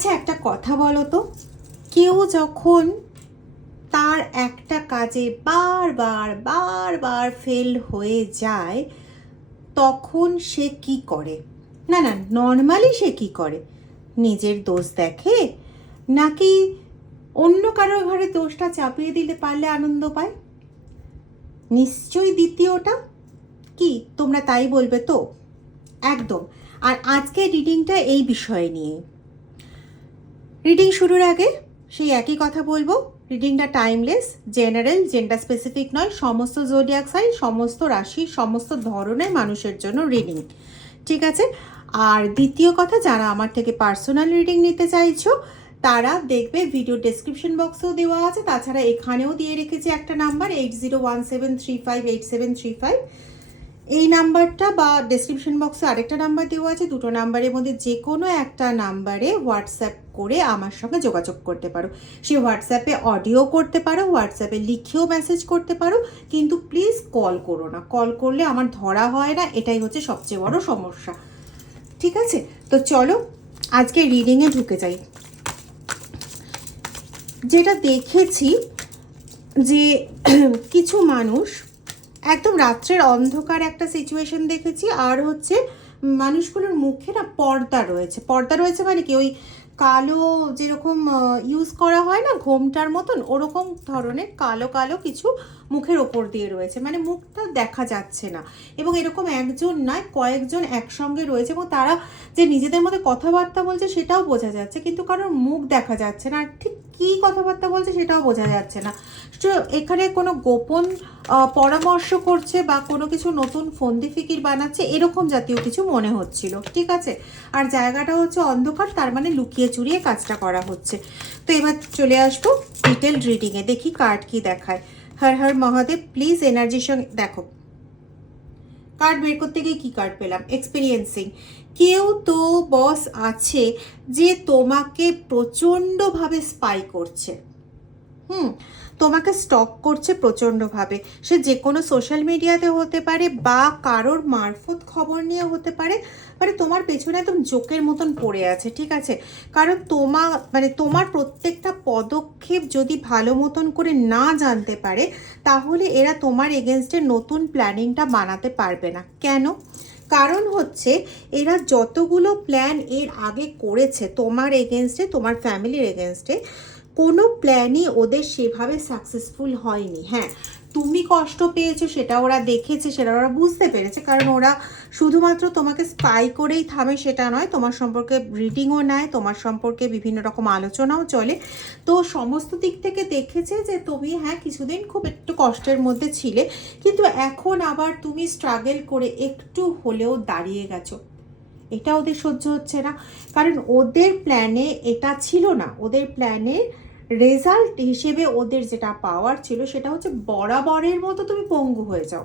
আচ্ছা একটা কথা বলো তো, কেউ যখন তার একটা কাজে বারবার বারবার ফেল হয়ে যায় তখন সে কি করে? না না, নর্মালি সে কি করে? নিজের দোষ দেখে, নাকি অন্য কারোর ঘরে দোষটা চাপিয়ে দিলে পারলে আনন্দ পায়? নিশ্চয়ই দ্বিতীয়টা। কি তোমরা তাই বলবে তো? একদম। আর আজকে রিডিংটা এই বিষয় নিয়ে। রিডিং শুরুর আগে সেই একই কথা বলবো, রিডিংটা টাইমলেস, জেনারেল, জেন্ডার স্পেসিফিক নয়, সমস্ত জোডিয়াক সাইন, সমস্ত রাশি, সমস্ত ধরনের মানুষের জন্য রিডিং, ঠিক আছে? আর দ্বিতীয় কথা, যারা আমার থেকে পার্সোনাল রিডিং নিতে চাইছো তারা দেখবে ভিডিও ডেসক্রিপশন বক্সেও দেওয়া আছে, তাছাড়া এখানেও দিয়ে রেখেছি একটা নাম্বার 8017358735। এই নাম্বারটা বা ডেসক্রিপশন বক্সে আরেকটা নাম্বার দেওয়া আছে, দুটো নাম্বারের মধ্যে যে কোনো একটা নাম্বারে হোয়াটসঅ্যাপ করে আমার সঙ্গে যোগাযোগ করতে পারো। সে হোয়াটসঅ্যাপে অডিও করতে পারো, হোয়াটসঅ্যাপে লিখেও মেসেজ করতে পারো, কিন্তু প্লিজ কল করো না। কল করলে আমার ধরা হয় না, এটাই হচ্ছে সবচেয়ে বড় সমস্যা, ঠিক আছে? তো চলো আজকে রিডিংয়ে ঢুকে যাই। যেটা দেখেছি যে কিছু মানুষ একদম রাত্রের অন্ধকার একটা সিচুয়েশন দেখেছি, আর হচ্ছে মানুষগুলোর মুখে না পর্দা রয়েছে। পর্দা রয়েছে মানে কি, ওই কালো যেরকম ইউজ করা হয় না ঘোমটার মতন, ওরকম ধরনের কালো কালো কিছু মুখের ওপর দিয়ে রয়েছে, মানে মুখটা দেখা যাচ্ছে না। এবং এরকম একজন নয়, কয়েকজন একসঙ্গে রয়েছে, এবং তারা যে নিজেদের মধ্যে কথাবার্তা বলছে সেটাও বোঝা যাচ্ছে, কিন্তু কারোর মুখ দেখা যাচ্ছে না, আর ঠিক কী কথাবার্তা বলছে সেটাও বোঝা যাচ্ছে না। তো এখানে কোনো গোপন পরামর্শ করছে বা কোনো কিছু নতুন ফন্দি ফিকির বানাচ্ছে এরকম জাতীয় কিছু মনে হচ্ছিল, ঠিক আছে? আর জায়গাটা হচ্ছে অন্ধকার, তার মানে লুকিয়ে চুরিয়ে কাজটা করা হচ্ছে। তো এবার চলে আসবো ডিটেল রিডিংয়ে, দেখি কার্ড কি দেখায়। হর হর মহাদেব, প্লিজ এনার্জির সঙ্গে দেখো। কার্ড বের করতে গিয়ে কী কার্ড পেলাম? এক্সপিরিয়েন্সিং। কেউ তো বস আছে যে তোমাকে প্রচণ্ডভাবে স্পাই করছে, তোমাকে স্টক করছে প্রচণ্ডভাবে। সে যে কোনো সোশ্যাল মিডিয়াতে হতে পারে বা কারোর মারফত খবর নিয়ে হতে পারে, মানে তোমার পেছনে একদম জোকের মতন পড়ে আছে, ঠিক আছে? কারণ তোমার প্রত্যেকটা পদক্ষেপ যদি ভালো মতন করে না জানতে পারে তাহলে এরা তোমার এগেনস্টে নতুন প্ল্যানিংটা বানাতে পারবে না। কেন? কারণ হচ্ছে এরা যতগুলো প্ল্যান এর আগে করেছে তোমার এগেনস্টে, তোমার ফ্যামিলির এগেনস্টে, কোনো প্ল্যানই ওদের সেভাবে সাকসেসফুল হয়নি। হ্যাঁ, তুমি কষ্ট পেয়েছো সেটা ওরা দেখেছে, সেটা ওরা বুঝতে পেরেছে, কারণ ওরা শুধুমাত্র তোমাকে স্পাই করেই থামে সেটা নয়, তোমার সম্পর্কে রিডিংও নেয়, তোমার সম্পর্কে বিভিন্ন রকম আলোচনাও চলে। তো সমস্ত দিক থেকে দেখেছে যে তুমি হ্যাঁ কিছুদিন খুব একটু কষ্টের মধ্যে ছিলে, কিন্তু এখন আবার তুমি স্ট্রাগল করে একটু হলেও দাঁড়িয়ে গেছো। এটা ওদের সহ্য হচ্ছে না, কারণ ওদের প্ল্যানে এটা ছিল না। ওদের প্ল্যানের রেজাল্ট হিসেবে ওদের যেটা পাওয়ার ছিল সেটা হচ্ছে বরাবরের মতো তুমি পঙ্গু হয়ে যাও,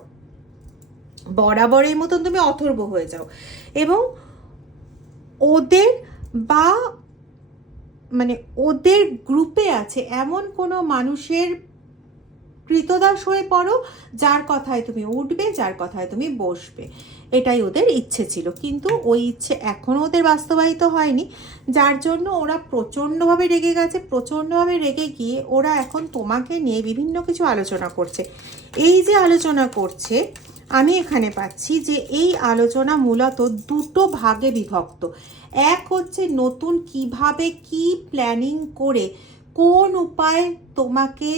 বরাবরের মতন তুমি অথর্ব হয়ে যাও, এবং ওদের বা মানে ওদের গ্রুপে আছে এমন কোনো মানুষের কৃতদাস হয়ে পড়ো যার কথায় তুমি উঠবে, যার কথায় তুমি বসবে। এটাই ওদের ইচ্ছে ছিল, কিন্তু ওই ইচ্ছে এখনও ওদের বাস্তবায়িত হয়নি, যার জন্য ওরা প্রচণ্ডভাবে রেগে গেছে। প্রচণ্ডভাবে রেগে গিয়ে ওরা এখন তোমাকে নিয়ে বিভিন্ন কিছু আলোচনা করছে। এই যে আলোচনা করছে, আমি এখানে পাচ্ছি যে এই আলোচনা মূলত দুটো ভাগে বিভক্ত। এক হচ্ছে নতুন কিভাবে কি প্ল্যানিং করে কোন উপায় তোমাকে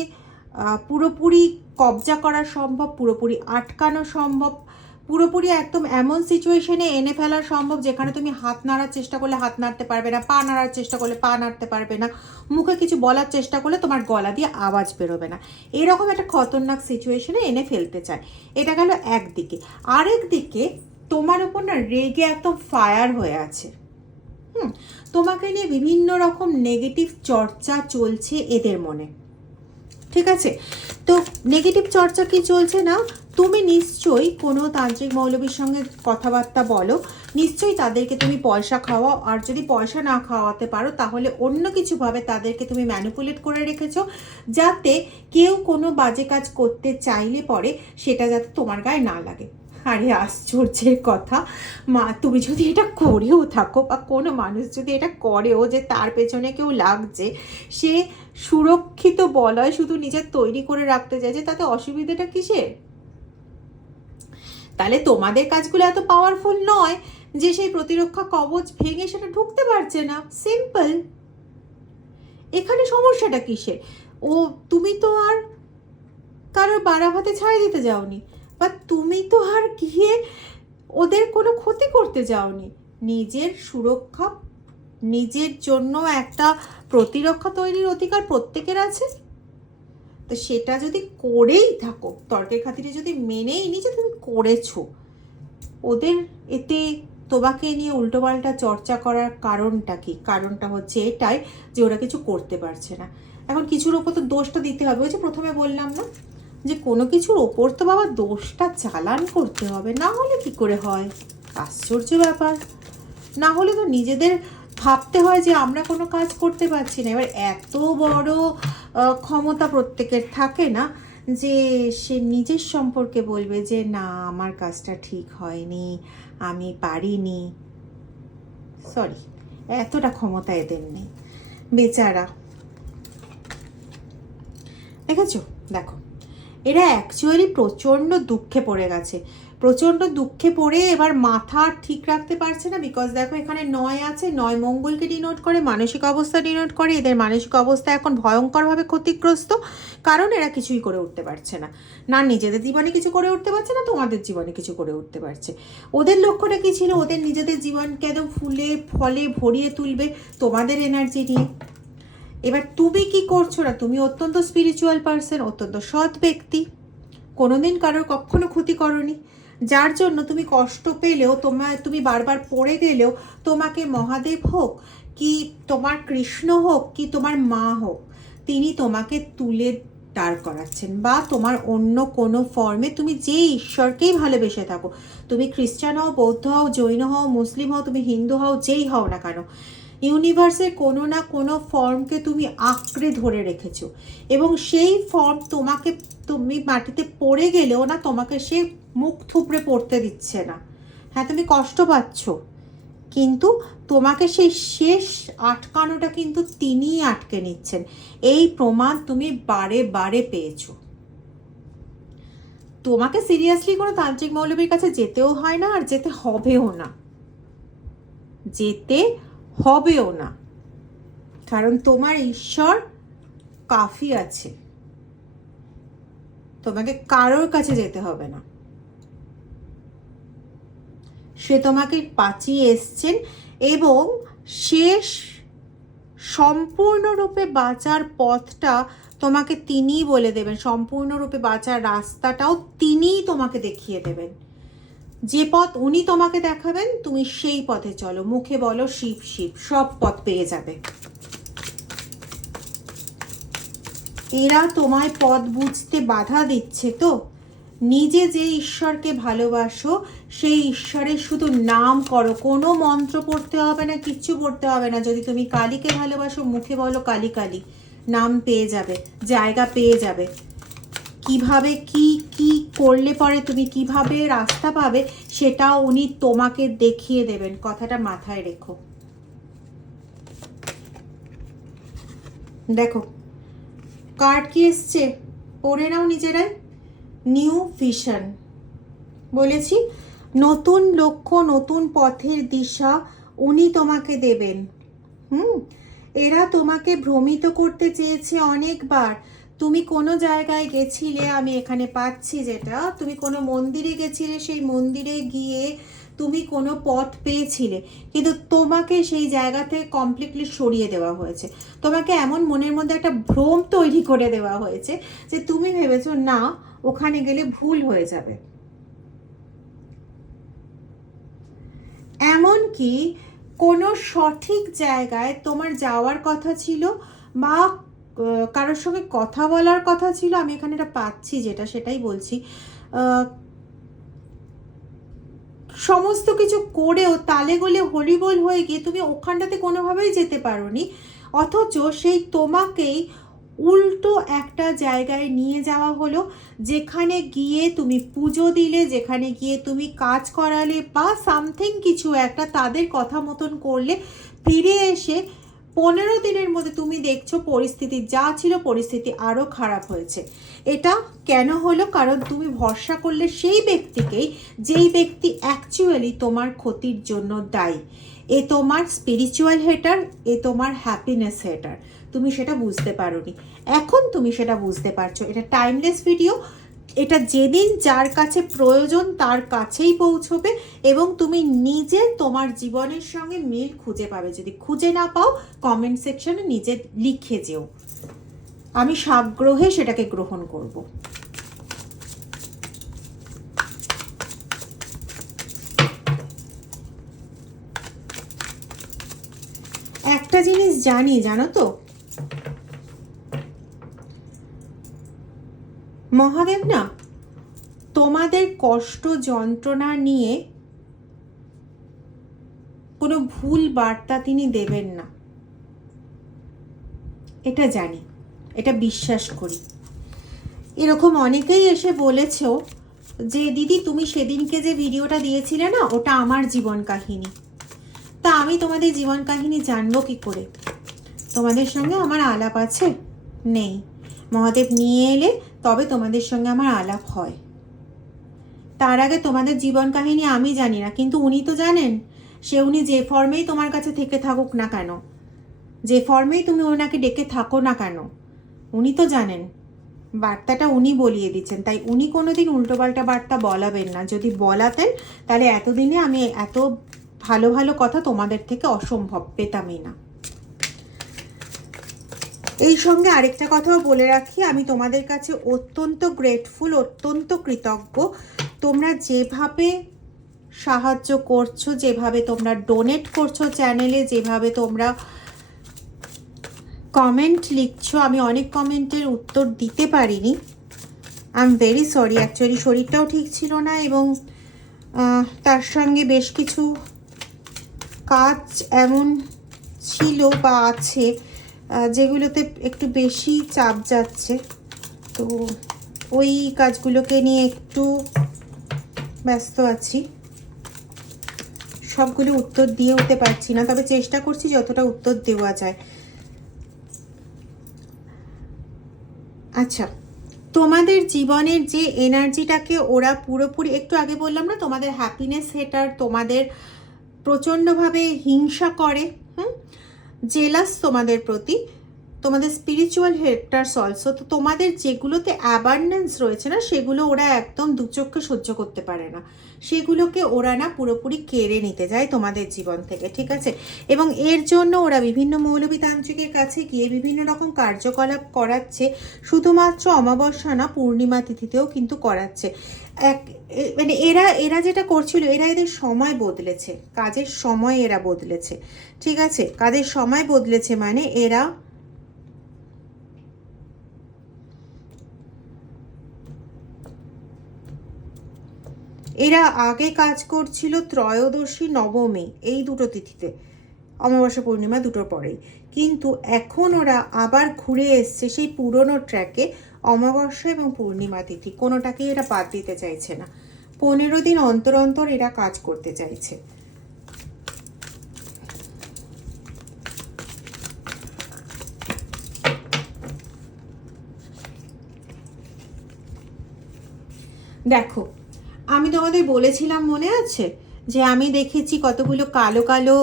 পুরোপুরি কবজা করা সম্ভব, পুরোপুরি আটকানো সম্ভব, পুরোপুরি একদম এমন সিচুয়েশনে এনে ফেলা সম্ভব যেখানে তুমি হাত নাড়ার চেষ্টা করলে হাত নাড়তে পারবে না, পা নাড়ার চেষ্টা করলে পা নাড়তে পারবে না, মুখে কিছু বলার চেষ্টা করলে তোমার গলা দিয়ে আওয়াজ বেরোবে না, এরকম একটা খতরনাক সিচুয়েশনে এনে ফেলতে চায়। এটা গেল একদিকে। আরেক দিকে তোমার উপর না রেগে একদম ফায়ার হয়ে আছে। তোমাকে নিয়ে বিভিন্ন রকম নেগেটিভ চর্চা চলছে এদের মনে, ঠিক আছে? তো নেগেটিভ চর্চা কি চলছে না, তুমি নিশ্চয়ই কোনো তান্ত্রিক মৌলবীর সঙ্গে কথাবার্তা বলো, নিশ্চয়ই তাদেরকে তুমি পয়সা খাওয়াও, আর যদি পয়সা না খাওয়াতে পারো তাহলে অন্য কিছুভাবে তাদেরকে তুমি ম্যানিপুলেট করে রেখেছো, যাতে কেউ কোনো বাজে কাজ করতে চাইলে পরে সেটা যাতে তোমার গায়ে না লাগে। আরে আশ্চর্যের কথা, তুমি যদি এটা করেও থাকো বা কোনো মানুষ যদি এটা করেও যে তার পেছনে কেউ লাগছে, সে সুরক্ষিত বলয় শুধু নিজের তৈরি করে রাখতে চাইছে, তাতে অসুবিধাটা কিসের? তাহলে তোমাদের কাজগুলো এত পাওয়ারফুল নয় যে সেই প্রতিরক্ষা কবচ ভেঙে সেটা ঢুকতে পারছে না। সিম্পল। এখানে সমস্যাটা কিসের? তুমি তো আর কারোর বাড়াভাতে ছাই দিতে যাওনি, বা তুমি তো আর গিয়ে ওদের কোনো ক্ষতি করতে যাওনি। নিজের সুরক্ষা, নিজের জন্য একটা প্রতিরক্ষা তৈরির অধিকার প্রত্যেকের আছে। তো সেটা যদি করেই থাকো, তর্কের খাতিরে যদি মেনেই নি যে তুমি করেছো, ওদের এতে তোমাকে নিয়ে উল্টোপাল্টা চর্চা করার কারণটা কি? কারণটা হচ্ছে এটাই যে ওরা কিছু করতে পারছে না। এখন কিছুর ওপর তো দোষটা দিতে হবে। ওই যে প্রথমে বললাম না, যে কোনো কিছুর ওপর তো বাবা দোষটা চালান করতে হবে, না হলে কি করে হয়? আশ্চর্য ব্যাপার। না হলে তো নিজেদের ভাবতে হয় যে আমরা কোনো কাজ করতে পারছি না। এবার এত বড় ক্ষমতা প্রত্যেকের থাকে না যে সে নিজের সম্পর্কে বলবে যে না, আমার কাজটা ঠিক হয়নি, আমি পারিনি। সরি, এতটা ক্ষমতা এদের নেই, বেচারা। দেখেছো? দেখো, এরা অ্যাকচুয়ালি প্রচণ্ড দুঃখে পড়ে গেছে, প্রচণ্ড দুঃখে পড়ে এবার মাথা ঠিক রাখতে পারছে না। বিকজ দেখো, এখানে 9 আছে, 9 মঙ্গলকে ডিনোট করে, মানসিক অবস্থা ডিনোট করে। এদের মানসিক অবস্থা এখন ভয়ঙ্করভাবে ক্ষতিগ্রস্ত, কারণ এরা কিছুই করে উঠতে পারছে না। না নিজেদের জীবনে কিছু করে উঠতে পারছে না, তোমাদের জীবনে কিছু করে উঠতে পারছে। ওদের লক্ষ্যটা কি ছিল? ওদের নিজেদের জীবনকে একদম ফুলে ফলে ভরিয়ে তুলবে তোমাদের এনার্জি নিয়ে। এবার তুমি কি করছো না? তুমি অত্যন্ত স্পিরিচুয়াল পার্সন, অত্যন্ত সৎ ব্যক্তি, কোনোদিন কারোর কখনো ক্ষতি করনি, যার জন্য তুমি কষ্ট পেলেও, তুমি বারবার পড়ে গেলেও, তোমাকে মহাদেব হোক কি তোমার কৃষ্ণ হোক কি তোমার মা হোক, তিনি তোমাকে তুলে দাঁড় করাচ্ছেন। বা তোমার অন্য কোনো ফর্মে তুমি যে ঈশ্বরকেই ভালোবেসে থাকো, তুমি খ্রিস্টান হও, বৌদ্ধ হও, জৈন হও, মুসলিম হও, তুমি হিন্দু হও, যেই হও না কেন, ইউনিভার্সের কোনো না কোনো ফর্মকে তুমি আঁকড়ে ধরে রেখেছো, এবং সেই ফর্ম তোমাকে, তুমি মাটিতে পড়ে গেলেও না তোমাকে সে মুখ থুবড়ে পড়তে দিচ্ছে না। হ্যাঁ, তুমি কষ্ট পাচ্ছ, কিন্তু তোমাকে সেই শেষ আটকানোটা কিন্তু তিনিই আটকে নিচ্ছেন। এই প্রমাণ তুমি বারে বারে পেয়েছো। তোমাকে সিরিয়াসলি কোনো তান্ত্রিক মৌলবীর কাছে যেতেও হয় না, আর যেতে হবেও না, যেতে হবেও না, কারণ তোমার ঈশ্বর কাফি আছে। তোমাকে কারোর কাছে যেতে হবে না, সে তোমাকে বাঁচিয়ে এসছেন, এবং শেষ সম্পূর্ণরূপে বাঁচার পথটা তোমাকে তিনিই বলে দেবেন। সম্পূর্ণরূপে বাঁচার রাস্তাটাও তিনিই তোমাকে দেখিয়ে দেবেন। যে পথ উনি তোমাকে দেখাবেন, তুমি সেই পথে চলো। মুখে বলো শিব শিব, সব পথ পেয়ে যাবে। এরা তোমায় পথ বুঝতে বাধা দিচ্ছে তো। নিজে যে ঈশ্বরকে ভালোবাসো, সেই ঈশ্বরের শুধু নাম করো, কোনো মন্ত্র পড়তে হবে না, কিচ্ছু পড়তে হবে না। যদি তুমি কালীকে ভালোবাসো, মুখে বলো কালী কালী, নাম পেয়ে যাবে, জায়গা পেয়ে যাবে। কিভাবে কি কি করলে পরে তুমি কিভাবে রাস্তা পাবে, সেটাও উনি তোমাকে দেখিয়ে দেবেন। কথাটা মাথায় রেখো। দেখো কার্ড কি এসছে, পড়ে নাও নিজেরাই। নিউ ভিশন বলেছি, নতুন লক্ষ্য, নতুন পথের দিশা উনি তোমাকে দেবেন। এরা তোমাকে ভ্রমিত করতে চেয়েছে অনেকবার। তুমি কোনো জায়গায় গেছিলে, আমি এখানে পাচ্ছি যেটা, তুমি কোনো মন্দিরে গেছিলে, সেই মন্দিরে গিয়ে তুমি কোনো পথ পেয়েছিলে, কিন্তু তোমাকে সেই জায়গা থেকে কমপ্লিটলি সরিয়ে দেওয়া হয়েছে। তোমাকে এমন মনের মধ্যে একটা ভ্রম তৈরি করে দেওয়া হয়েছে যে তুমি ভেবেছো না, ওখানে গেলে ভুল হয়ে যাবে। এমনকি কোনো সঠিক জায়গায় তোমার যাওয়ার কথা ছিল, বা কারোর সঙ্গে কথা বলার কথা ছিল, আমি এখানে এটা পাচ্ছি যেটা, সেটাই বলছি। সমস্ত কিছু করেও তালে গলে হরিবোল হয়ে গিয়ে তুমি ওখানটাতে কোনোভাবেই যেতে পারোনি, অথচ সেই তোমাকেই উল্টো একটা জায়গায় নিয়ে যাওয়া হলো, যেখানে গিয়ে তুমি পুজো দিলে, যেখানে গিয়ে তুমি কাজ করালে বা সামথিং কিছু একটা তাদের কথা মতন করলে, ফিরে এসে 15 দিনের মধ্যে তুমি দেখছো পরিস্থিতি যা ছিল পরিস্থিতি আরও খারাপ হয়েছে। এটা কেন হলো? কারণ তুমি ভরসা করলে সেই ব্যক্তিকেই, যেই ব্যক্তি অ্যাকচুয়ালি তোমার ক্ষতির জন্য দায়ী। এ তোমার স্পিরিচুয়াল হেটার, এ তোমার হ্যাপিনেস হেটার। তুমি সেটা বুঝতে পারোনি, এখন তুমি সেটা বুঝতে পারছো। এটা টাইমলেস ভিডিও, এটা যেদিন যার কাছে প্রয়োজন তার কাছেই পৌঁছবে এবং তুমি নিজে তোমার জীবনের সঙ্গে মিল খুঁজে পাবে। যদি খুঁজে না পাও কমেন্ট সেকশনে নিজে লিখে যেও, আমি সাগ্রহে সেটাকে গ্রহণ করব। একটা জিনিস জানো তো, মহাদেব না তোমাদের কষ্ট যন্ত্রণা নিয়ে কোনো ভুল বার্তা তিনি দেবেন না, এটা জানি, এটা বিশ্বাস করি। এরকম অনেকেই এসে বলেছো যে দিদি তুমি সেদিনকে যে ভিডিওটা দিয়েছিলে না, ওটা আমার জীবন কাহিনী। তা আমি তোমাদের জীবন কাহিনী জানবো কি করে? তোমাদের সঙ্গে আমার আলাপ আছে? নেই। মহাদেব নিয়ে এলে তবে তোমাদের সঙ্গে আমার আলাপ হয়। তার আগে তোমাদের জীবন কাহিনী আমি জানি না, কিন্তু উনি তো জানেন। উনি যে ফর্মেই তোমার কাছে থেকে থাকুক না কেন, যে ফর্মেই তুমি ওনাকে ডেকে থাকো না কেন, উনি তো জানেন। বার্তাটা উনি বলিয়ে দিচ্ছেন, তাই উনি কোনোদিন উল্টোপাল্টা বার্তা বলাবেন না। যদি বলাতেন তাহলে এতদিনে আমি এত ভালো ভালো কথা তোমাদের থেকে অসম্ভব পেতামই না। এই সঙ্গে আরেকটা কথাও বলে রাখি, আমি তোমাদের কাছে অত্যন্ত গ্রেটফুল, অত্যন্ত কৃতজ্ঞ। তোমরা যেভাবে সাহায্য করছো, যেভাবে তোমরা ডোনেট করছো চ্যানেলে, যেভাবে তোমরা কমেন্ট লিখছো, আমি অনেক কমেন্টের উত্তর দিতে পারিনি। I am very sorry. Actually শরীরটাও ঠিক ছিল না এবং তার সঙ্গে বেশ কিছু কাজ এমন ছিল বা আছে যেগুলোতে একটু বেশি চাপ যাচ্ছে, তো ওই কাজগুলোকে নিয়ে একটু ব্যস্ত আছি। সবগুলো উত্তর দিয়ে উঠতে পারছি না, তবে চেষ্টা করছি যতটা উত্তর দেওয়া যায়। আচ্ছা, তোমাদের জীবনের যে এনার্জিটাকে ওরা পুরোপুরি, একটু আগে বললাম না তোমাদের হ্যাপিনেস হেটার, তোমাদের প্রচণ্ডভাবে হিংসা করে, জেলাস তোমাদের প্রতি, তোমাদের স্পিরিচুয়াল হেটার্স অলসো। তো তোমাদের যেগুলোতে অ্যাবান্ডেন্স রয়েছে না, সেগুলো ওরা একদম দুচক্ষে সহ্য করতে পারে না, সেগুলোকে ওরা না পুরোপুরি কেড়ে নিতে যায় তোমাদের জীবন থেকে, ঠিক আছে? এবং এর জন্য ওরা বিভিন্ন মৌলবী তান্ত্রিকের কাছে গিয়ে বিভিন্ন রকম কার্যকলাপ করাচ্ছে, শুধুমাত্র অমাবস্যা না, পূর্ণিমা তিথিতেও কিন্তু করাচ্ছে। মানে এরা যেটা করছিল, এদের সময় বদলেছে, কাজের সময় এরা বদলেছে, ঠিক আছে? কাজের সময় বদলেছে মানে এরা আগে কাজ করছিল ত্রয়োদশী, নবমী, এই দুটো তিথিতে, অমাবস্যা পূর্ণিমা দুটোর পরেই। কিন্তু এখন ওরা আবার ঘুরে এসছে সেই পুরনো ট্র্যাকে, অমাবস্যা এবং পূর্ণিমা তিথি কোনোটাকেই এরা বাদ দিতে চাইছে না। 15 দিন অন্তর অন্তর এরা কাজ করতে চাইছে। দেখো, আমি তোমাদের বলেছিলাম মনে আছে যে আমি দেখেছি কতগুলো কালো কালো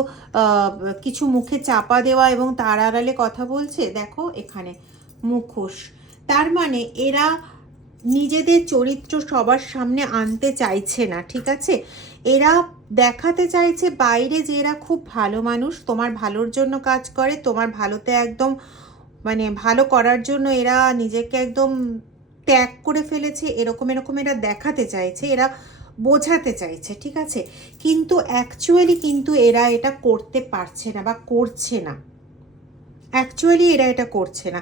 কিছু মুখে চাপা দেওয়া এবং তার আড়ালে কথা বলছে। দেখো এখানে মুখোশ, তার মানে এরা নিজেদের চরিত্র সবার সামনে আনতে চাইছে না, ঠিক আছে? এরা দেখাতে চাইছে বাইরে যে এরা খুব ভালো মানুষ, তোমার ভালোর জন্য কাজ করে, তোমার ভালোতে একদম মানে ভালো করার জন্য এরা নিজেকে একদম ত্যাগ করে ফেলেছে, এরকম এরা দেখাতে চাইছে, এরা বোঝাতে চাইছে, ঠিক আছে? কিন্তু অ্যাকচুয়ালি কিন্তু এরা এটা করতে পারছে না বা করছে না। অ্যাকচুয়ালি এরা এটা করছে না।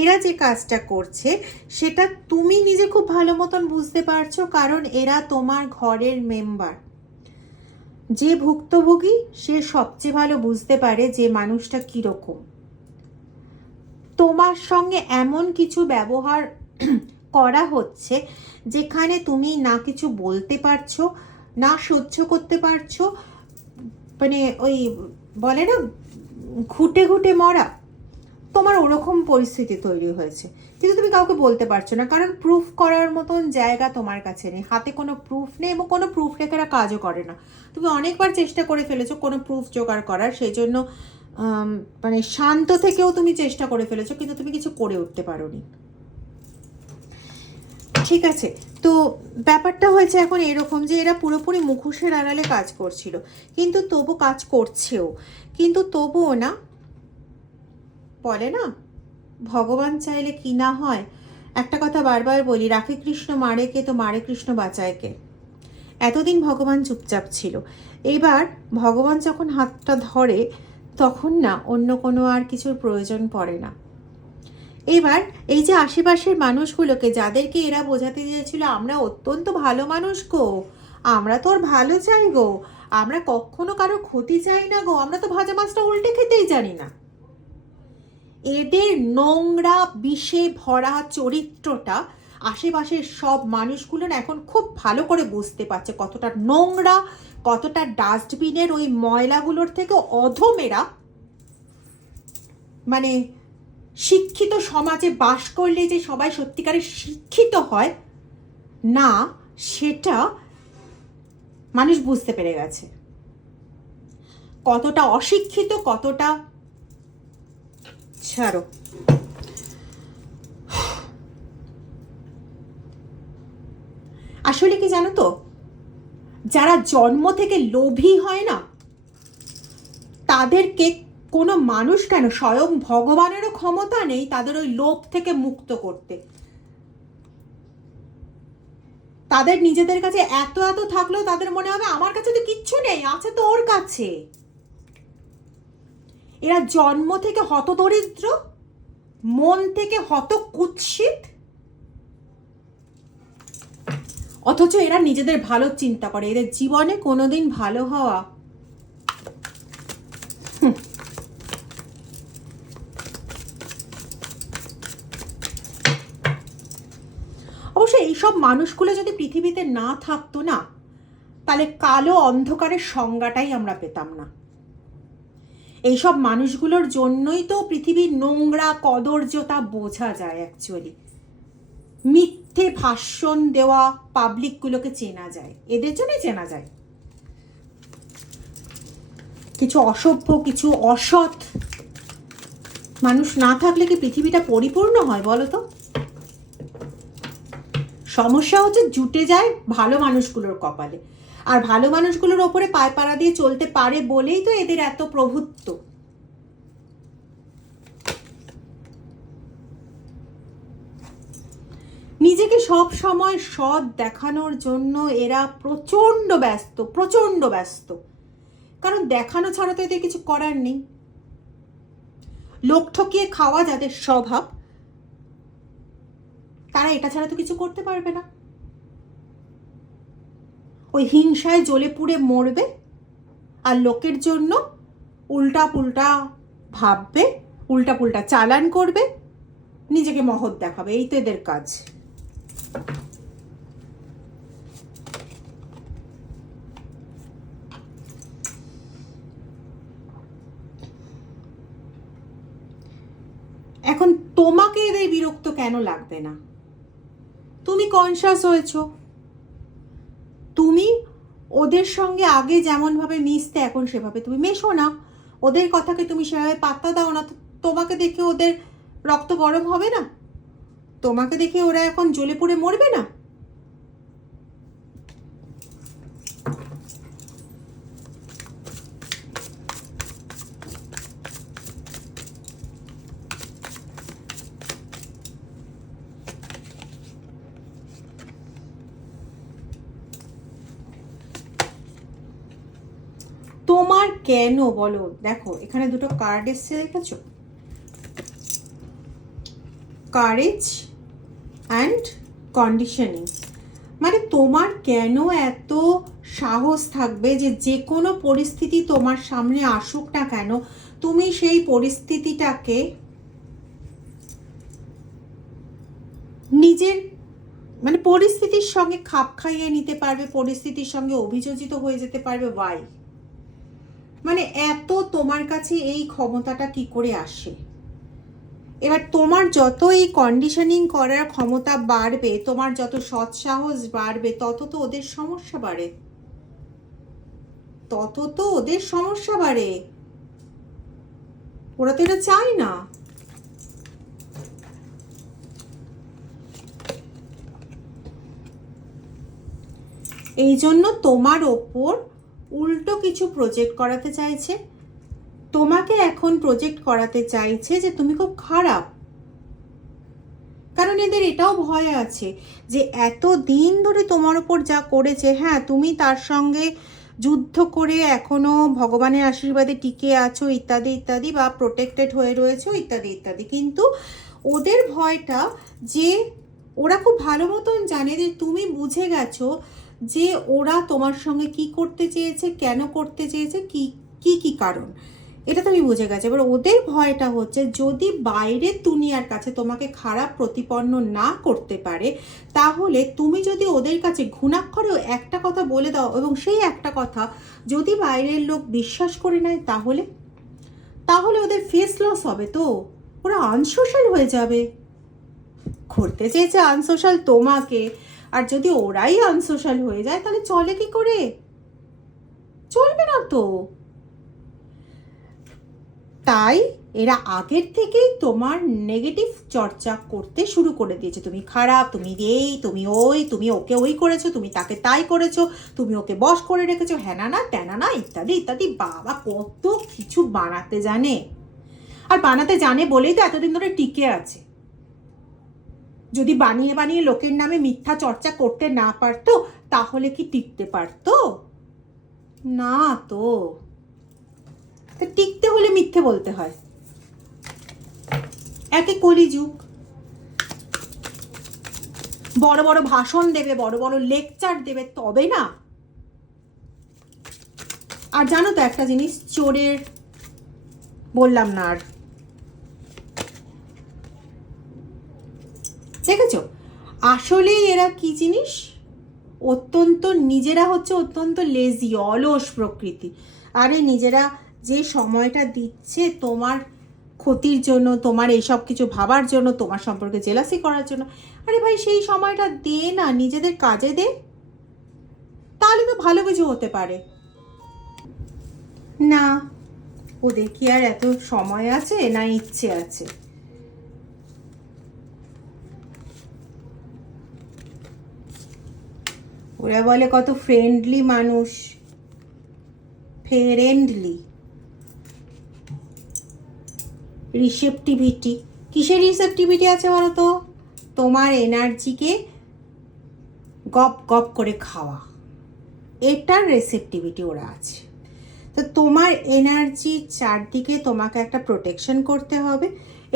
এরা যে কাজটা করছে সেটা তুমি নিজে খুব ভালো মতন বুঝতে পারছো, কারণ এরা তোমার ঘরের মেম্বার। যে ভুক্তভোগী সে সবচেয়ে ভালো বুঝতে পারে যে মানুষটা কীরকম। তোমার সঙ্গে এমন কিছু ব্যবহার করা হচ্ছে যেখানে তুমি না কিছু বলতে পারছো, না সহ্য করতে পারছো, মানে ওই বলে না ঘুটে ঘুটে মরা, তোমার ওরকম পরিস্থিতি তৈরি হয়েছে। কিন্তু তুমি কাউকে বলতে পারছো না, কারণ প্রুফ করার মতন জায়গা তোমার কাছে নেই, হাতে কোনো প্রুফ নেই, এবং কোনো প্রুফ রেখে এরা কাজও করে না। তুমি অনেকবার চেষ্টা করে ফেলেছো কোনো প্রুফ জোগাড় করার, সেই জন্য মানে শান্ত থেকেও তুমি চেষ্টা করে ফেলেছো, কিন্তু তুমি কিছু করে উঠতে পারোনি। ঠিক আছে, তো ব্যাপারটা হয়েছে এখন এরকম যে এরা পুরোপুরি মুখোশের আড়ালে কাজ করছিল, কিন্তু তবু কাজ করছেও, কিন্তু তবুও না, বলে না ভগবান চাইলে কি না হয়। একটা কথা বারবার বলি, রাখে কৃষ্ণ মারে কে, তো মারে কৃষ্ণ বাঁচায় কে। এতদিন ভগবান চুপচাপ ছিল, এবার ভগবান যখন হাতটা ধরে তখন না অন্য কোনো আর কিছুর প্রয়োজন পড়ে না। এবার এই যে আশেপাশের মানুষগুলোকে যাদেরকে এরা বোঝাতে চেয়েছিল আমরা অত্যন্ত ভালো মানুষ গো, আমরা তো আর ভালো চাই গো, আমরা কখনো কারো ক্ষতি চাই না গো, আমরা তো ভাজা মাছটা উল্টে খেতেই জানি না, এদের নোংরা বিষে ভরা চরিত্রটা আশেপাশের সব মানুষগুলো এখন খুব ভালো করে বুঝতে পারছে কতটা নোংরা, কতটা ডাস্টবিনের ওই ময়লাগুলোর থেকে অধমেরা। মানে শিক্ষিত সমাজে বাস করলে যে সবাই সত্যিকারের শিক্ষিত হয় না, সেটা মানুষ বুঝতে পেরে গেছে, কতটা অশিক্ষিত, কতটা, ছাড়ো। আসলে কি জানো তো, যারা জন্ম থেকে লোভী হয় না, তাদেরকে কোনো মানুষ কেন, স্বয়ং ভগবানেরও ক্ষমতা নেই তাদের ওই লোভ থেকে মুক্ত করতে। তাদের নিজেদের কাছে এত এত থাকলেও তাদের মনে হবে আমার কাছে তো কিচ্ছু নেই, আছে তো ওর কাছে। এরা জন্ম থেকে হতদরিদ্র, মন থেকে হত কুৎসিত, অথচ এরা নিজেদের ভালো চিন্তা করে। এদের জীবনে কোনোদিন ভালো হওয়া, অবশ্য এইসব মানুষগুলো যদি পৃথিবীতে না থাকতো না, তাহলে কালো অন্ধকারের সংজ্ঞাটাই আমরা পেতাম না। এইসব মানুষগুলোর জন্যই তো পৃথিবীর নোংরা কদর্যতা বোঝা যায় অ্যাকচুয়ালি। মিথ্যে ভাষণ দেওয়া পাবলিকগুলোকে চেনা যায়, এদের জন্যই চেনা যায়। কিছু অসভ্য, কিছু অসৎ মানুষ না থাকলে কি পৃথিবীটা পরিপূর্ণ হয় বলো তো? সমস্যা হচ্ছে জুটে যায় ভালো মানুষগুলোর কপালে, আর ভালো মানুষগুলোর ওপরে পায়পাড়া দিয়ে চলতে পারে বলেই তো এদের এত প্রভুত্ব। নিজেকে সব সময় সৎ দেখানোর জন্য এরা প্রচন্ড ব্যস্ত, প্রচন্ড ব্যস্ত, কারণ দেখানো ছাড়া তো এদের কিছু করার নেই। লোক ঠকিয়ে খাওয়া যাদের স্বভাব, তারা এটা ছাড়া তো কিছু করতে পারবে না। ওই হিংসায় জ্বলে পুড়ে মরবে, আর লোকের জন্য উল্টা পুল্টা ভাববে, উল্টা পুল্টা চালান করবে, নিজেকে মহৎ দেখাবে, এই তো এদের কাজ। এখন তোমাকে এদের বিরক্ত কেন লাগবে না? তুমি কনসাস হয়েছো, তুমি ওদের সঙ্গে আগে যেমন ভাবে মিশতে এখন সেভাবে তুমি মেশো না, ওদের কথাকে তুমি সেভাবে পাত্তা দাও না। তোমাকে দেখে ওদের রক্ত গরম হবে না? তোমাকে দেখে ওরা এখন জ্বলে পুড়ে মরবে না? তোমার কেন বলো? দেখো এখানে দুটো কার্ড এসছে, দেখেছো? Courage and conditioning. মানে তোমার কেন এত সাহস থাকবে যে যে কোনো পরিস্থিতি তোমার সামনে আসুক না কেন তুমি সেই পরিস্থিতিটাকে নিজের মানে পরিস্থিতির সঙ্গে খাপ খাইয়ে নিতে পারবে, পরিস্থিতির সঙ্গে অভিযোজিত হয়ে যেতে পারবে। ওয়াই? মানে এত তোমার কাছে এই ক্ষমতাটা কি করে আসে? এবার তোমার যত এই কন্ডিশনিং করার ক্ষমতা বাড়বে, তোমার যত সৎসাহস বাড়বে, তত তো ওদের সমস্যা বাড়ে, তত তো ওদের সমস্যা বাড়ে। ওরা তো এটা চায় না। এই জন্য তোমার ওপর উল্টো কিছু প্রজেক্ট করাতে চাইছে। তোমাকে এখন প্রজেক্ট করাতে চাইছে যে তুমি খুব খারাপ। কারণ এদের এটাও ভয় আছে যে এত দিন ধরে তোমার ওপর যা করেছে, হ্যাঁ তুমি তার সঙ্গে যুদ্ধ করে এখনো ভগবানের আশীর্বাদে টিকে আছো ইত্যাদি ইত্যাদি, বা প্রোটেক্টেড হয়ে রয়েছো ইত্যাদি ইত্যাদি, কিন্তু ওদের ভয়টা যে ওরা খুব ভালো মতন জানে যে তুমি বুঝে গেছো যে ওরা তোমার সঙ্গে কি করতে চেয়েছে, কেন করতে চেয়েছে, কি কি কি কারণ, এটা তুমি বুঝে গেছো। এবার ওদের ভয়টা হচ্ছে যদি বাইরের দুনিয়ার কাছে তোমাকে খারাপ প্রতিপন্ন না করতে পারে, তাহলে তুমি যদি ওদের কাছে ঘুণাক্ষরেও একটা কথা বলে দাও এবং সেই একটা কথা যদি বাইরের লোক বিশ্বাস করে নেয়, তাহলে তাহলে ওদের ফেস লস হবে, তো ওরা আনসোশ্যাল হয়ে যাবে। করতে চেয়েছে আনসোশ্যাল তোমাকে, আর যদি ওরাই আনসোশ্যাল হয়ে যায় তাহলে চলে কি করে? চলবে না তো। তাই এরা আগের থেকেই তোমার নেগেটিভ চর্চা করতে শুরু করে দিয়েছে। তুমি খারাপ, তুমি এই, তুমি ওই, তুমি ওকে ওই করেছো, তুমি তাকে তাই করেছো, তুমি ওকে বশ করে রেখেছো, হ্যানা না ত্যানা না ইত্যাদি ইত্যাদি। বাবা কত কিছু বানাতে জানে, আর বানাতে জানে বলেই তো এতদিন ধরে টিকে আছে। যদি বানিয়ে বানিয়ে লোকের নামে মিথ্যা চর্চা করতে না পারতো, তাহলে কি টিকতে পারতো? না তো। টিকতে হলে মিথ্যে বলতে হয়। একে কলিযুগ, বড় বড় ভাষণ দেবে, বড় বড় লেকচার দেবে, তবে না। আর জানো তো একটা জিনিস, চোরের বললাম না, আর দেখেছো আসলে এরা কি জিনিস, অত্যন্ত নিজেরা হচ্ছে অত্যন্ত লেজি, অলস প্রকৃতি। আরে নিজেরা যে সময়টা দিচ্ছে তোমার ক্ষতির জন্য, তোমার এইসব কিছু ভাবার জন্য, তোমার সম্পর্কে জেলাসি করার জন্য, আরে ভাই সেই সময়টা দে না, নিজেদের কাজে দে, তাহলে তো ভালো কিছু হতে পারে। না, ওদের কি আর এত সময় আছে না ইচ্ছে আছে? ওরা বলে কত ফ্রেন্ডলি মানুষ, ফ্রেন্ডলি, রিসেপটিভিটি। কিসের রিসেপটিভিটি আছে বলো তো? তোমার এনার্জিকে গপ গপ করে খাওয়া, এটার রিসেপটিভিটি ওরা আছে। তো তোমার এনার্জি চারদিকে তোমাকে একটা প্রোটেকশন করতে হবে।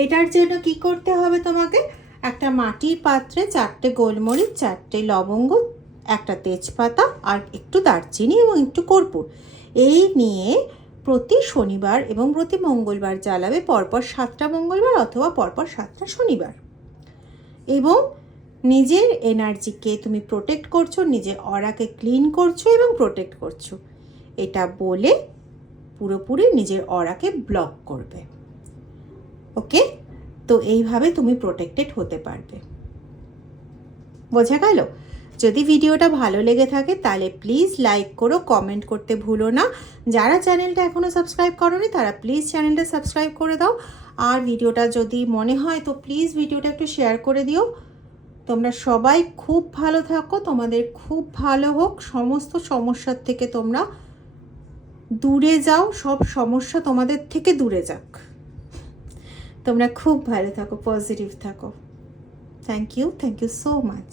এটার জন্য কি করতে হবে তোমাকে? একটা মাটির পাত্রে 4টে গোলমরিচ, 4টে লবঙ্গ, একটা তেজপাতা, আর একটু দারচিনি এবং একটু কর্পূর, এই নিয়ে প্রতি শনিবার এবং প্রতি মঙ্গলবার জ্বালাবে, পরপর 7টা মঙ্গলবার অথবা পরপর 7টা শনিবার। এবং নিজের এনার্জিকে তুমি প্রোটেক্ট করছো, নিজের অরাকে ক্লিন করছো এবং প্রোটেক্ট করছো, এটা বলে পুরোপুরি নিজের অরাকে ব্লক করবে। ওকে, তো এইভাবে তুমি প্রোটেক্টেড হতে পারবে। বোঝা গেল? যদি ভিডিওটা ভালো লেগে থাকে তাহলে প্লিজ লাইক করো, কমেন্ট করতে ভুলো না। যারা চ্যানেলটা এখনও সাবস্ক্রাইব করোনি তারা প্লিজ চ্যানেলটা সাবস্ক্রাইব করে দাও। আর ভিডিওটা যদি মনে হয় তো প্লিজ ভিডিওটা একটু শেয়ার করে দিও। তোমরা সবাই খুব ভালো থাকো, তোমাদের খুব ভালো হোক, সমস্ত সমস্যার থেকে তোমরা দূরে যাও, সব সমস্যা তোমাদের থেকে দূরে যাক। তোমরা খুব ভালো থাকো, পজিটিভ থাকো। Thank you so much.